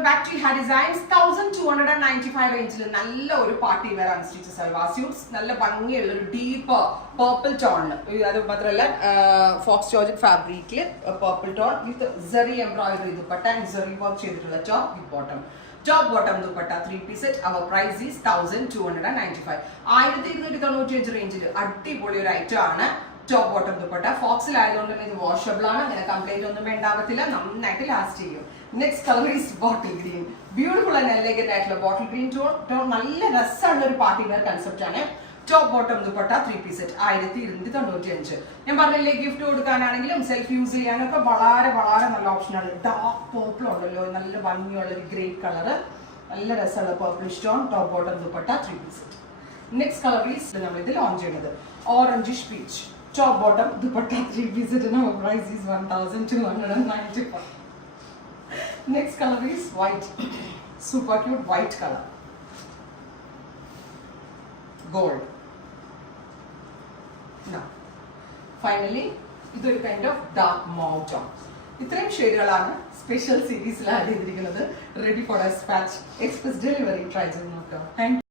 welcome back to Iha Designs. 1295 റേഞ്ചിൽ നല്ല ഒരു party wear unstitched salwar suits, നല്ല ഭംഗിയുള്ള ഒരു ഡീപ്പ് പർപ്പിൾ ടോണിൽ, അത് മാത്രമല്ല ഫോക്സ് ജോർജറ്റ് ഫാബ്രിക്കിൽ purple tone with zari embroidery dupatta and zari work ചെയ്തിട്ടുള്ള top with bottom. Top bottom dupatta 3-piece set. Our price is 1295. 1295 റേഞ്ചിൽ അടിപൊളി ഒരു ഐറ്റം ആണ് ടോപ്പ് ബോട്ടം ദുപ്പട്ട. ഫോക്സിൽ ആയതുകൊണ്ട് തന്നെ ഇത് വാഷബിൾ ആണ്, അങ്ങനെ കംപ്ലൈന്റ് ഒന്നും വേണ്ടാവത്തില്ല, നന്നായിട്ട് ലാസ്റ്റ് ചെയ്യും. Next colour is bottle green. Beautiful and elegant ആയിട്ടുള്ള ബോട്ടിൽ ഗ്രീൻ ടോൺ, നല്ല രസമുള്ള ഒരു പാർട്ടി വെയർ കൺസെപ്റ്റ് ആണ്. Top bottom dupatta 3-piece set 1295. ഞാൻ പറഞ്ഞില്ലേ, ഗിഫ്റ്റ് കൊടുക്കാനാണെങ്കിലും സെൽഫ് യൂസ് ചെയ്യാനൊക്കെ വളരെ വളരെ നല്ല ഓപ്ഷനാണ്. ഡാർക്ക് പർപ്പിൾ ഉണ്ടല്ലോ, നല്ല ഭംഗിയുള്ള ഒരു ഗ്രേ കളർ, നല്ല രസമുള്ള purple stone. Top bottom dupatta 3-piece set. Next colour is നമ്മൾ ഇത് ലോഞ്ച് ചെയ്യുന്നത് orangish peach. Top bottom dupatta 3-piece set and our price is 1295. Next color is white. Super cute white color. Gold. Now, finally, this is a kind of dark mauve tone. ഇത്രയും ഷെയ്ഡുകളാണ് special സീരീസിൽ add ചെയ്തിരിക്കുന്നത്. Ready for dispatch, express delivery. Try ചെയ്ത് നോക്കാം. Thank U.